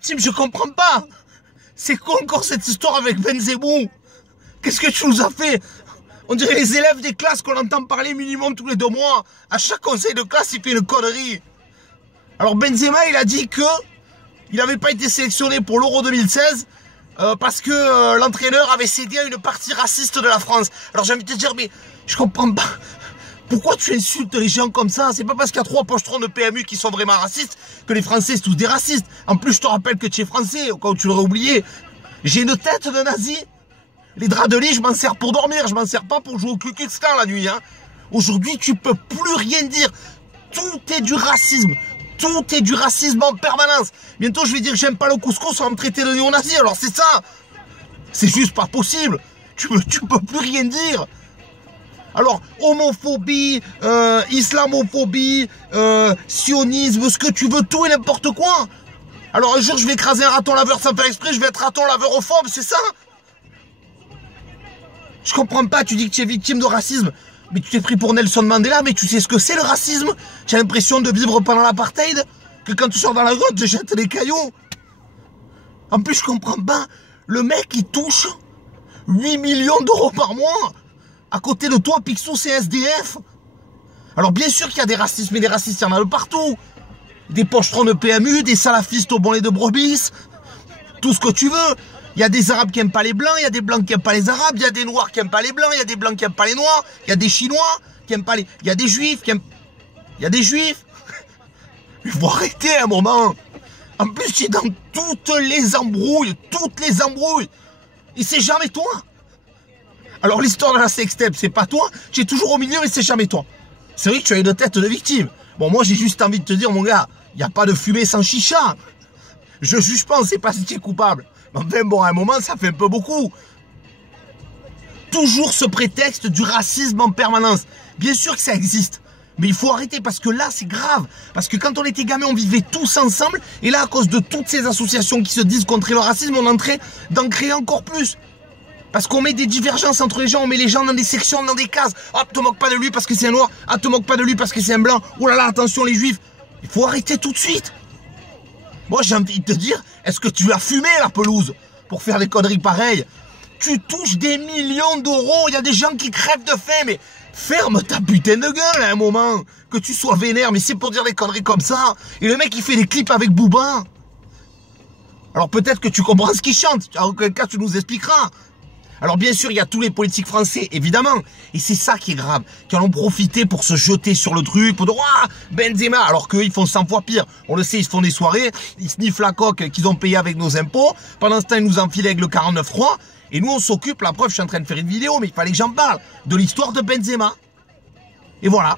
Tim, je comprends pas. C'est quoi encore cette histoire avec Benzema? Qu'est-ce que tu nous as fait? On dirait les élèves des classes qu'on entend parler minimum tous les 2 mois. À chaque conseil de classe, il fait une connerie. Alors Benzema, il a dit que il n'avait pas été sélectionné pour l'Euro 2016 parce que l'entraîneur avait cédé à une partie raciste de la France. Alors j'ai envie de te dire, mais je comprends pas. Pourquoi tu insultes les gens comme ça? C'est pas parce qu'il y a 3 pochetrons de PMU qui sont vraiment racistes que les Français sont tous des racistes. En plus, je te rappelle que tu es français, au cas où tu l'aurais oublié. J'ai une tête de nazi. Les draps de lit, je m'en sers pour dormir, je m'en sers pas pour jouer au Ku Klux Klan la nuit. Hein. Aujourd'hui, tu peux plus rien dire. Tout est du racisme. Tout est du racisme en permanence. Bientôt, je vais dire que j'aime pas le couscous, on va me traiter de néo-nazi. Alors c'est ça. C'est juste pas possible. Tu peux plus rien dire. Alors, homophobie, islamophobie, sionisme, ce que tu veux, tout et n'importe quoi. Alors un jour, je vais écraser un raton laveur sans faire exprès, je vais être raton laveurophobe, c'est ça? Je comprends pas, tu dis que tu es victime de racisme, mais tu t'es pris pour Nelson Mandela, mais tu sais ce que c'est le racisme? Tu as l'impression de vivre pendant l'apartheid? Que quand tu sors dans la rue, tu jettes des cailloux? En plus, je comprends pas, le mec, il touche 8 millions d'euros par mois. À côté de toi, Picsou, c'est SDF. Alors bien sûr qu'il y a des racistes, mais des racistes, il y en a de partout. Des pochetrons de PMU, des salafistes au bon lait de brebis, tout ce que tu veux. Il y a des arabes qui n'aiment pas les blancs, il y a des blancs qui n'aiment pas les arabes, il y a des noirs qui n'aiment pas les blancs, il y a des blancs qui n'aiment pas les noirs, il y a des chinois qui n'aiment pas les... Il y a des juifs qui aiment... Il y a des juifs. Il faut arrêter un moment. En plus, tu es dans toutes les embrouilles, Et c'est jamais toi. Alors l'histoire de la sextape, c'est pas toi, tu es toujours au milieu, mais c'est jamais toi. C'est vrai que tu as une tête de victime. Bon, moi j'ai juste envie de te dire, mon gars, il n'y a pas de fumée sans chicha. Je juge pas, on sait pas si tu es coupable. Mais enfin bon, à un moment, ça fait un peu beaucoup. Toujours ce prétexte du racisme en permanence. Bien sûr que ça existe. Mais il faut arrêter parce que là, c'est grave. Parce que quand on était gamins, on vivait tous ensemble. Et là, à cause de toutes ces associations qui se disent contre le racisme, on est en train d'en créer encore plus. Parce qu'on met des divergences entre les gens, on met les gens dans des sections, dans des cases. Ah, te moque pas de lui parce que c'est un noir. Ah, te moque pas de lui parce que c'est un blanc. Oh là là, attention les juifs. Il faut arrêter tout de suite. Moi, j'ai envie de te dire, est-ce que tu as fumé la pelouse pour faire des conneries pareilles? Tu touches des millions d'euros, il y a des gens qui crèvent de faim, mais ferme ta putain de gueule à un moment. Que tu sois vénère, mais c'est pour dire des conneries comme ça. Et le mec, il fait des clips avec Booba. Alors peut-être que tu comprends ce qu'il chante. En quel cas, tu nous expliqueras. Alors bien sûr, il y a tous les politiques français, évidemment. Et c'est ça qui est grave. Qui en ont profité pour se jeter sur le truc, pour dire « Ouah, Benzema !» Alors qu'eux, ils font 100 fois pire. On le sait, ils se font des soirées, ils sniffent la coque qu'ils ont payée avec nos impôts. Pendant ce temps, ils nous enfilent avec le 49.3. Et nous, on s'occupe, la preuve, je suis en train de faire une vidéo, mais il fallait que j'en parle, de l'histoire de Benzema. Et voilà.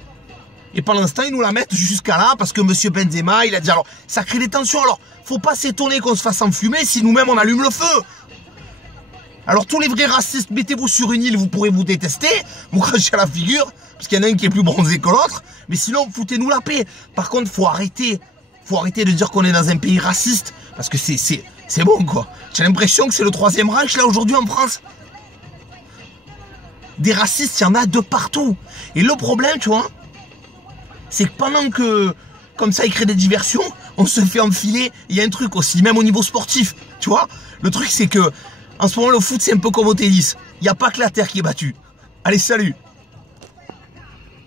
Et pendant ce temps, ils nous la mettent jusqu'à là, parce que monsieur Benzema, il a dit, alors, ça crée des tensions. Alors, faut pas s'étonner qu'on se fasse enfumer si nous-mêmes, on allume le feu. Alors tous les vrais racistes, mettez-vous sur une île, vous pourrez vous détester, vous crachez à la figure, parce qu'il y en a un qui est plus bronzé que l'autre, mais sinon, foutez-nous la paix. Par contre, faut arrêter de dire qu'on est dans un pays raciste, parce que c'est bon, quoi. J'ai l'impression que c'est le 3e Reich, là, aujourd'hui, en France. Des racistes, il y en a de partout. Et le problème, tu vois, c'est que pendant que, comme ça, ils créent des diversions, on se fait enfiler. Il y a un truc aussi, même au niveau sportif, tu vois. Le truc, c'est que, en ce moment, le foot, c'est un peu comme au tennis. Il n'y a pas que la terre qui est battue. Allez, salut!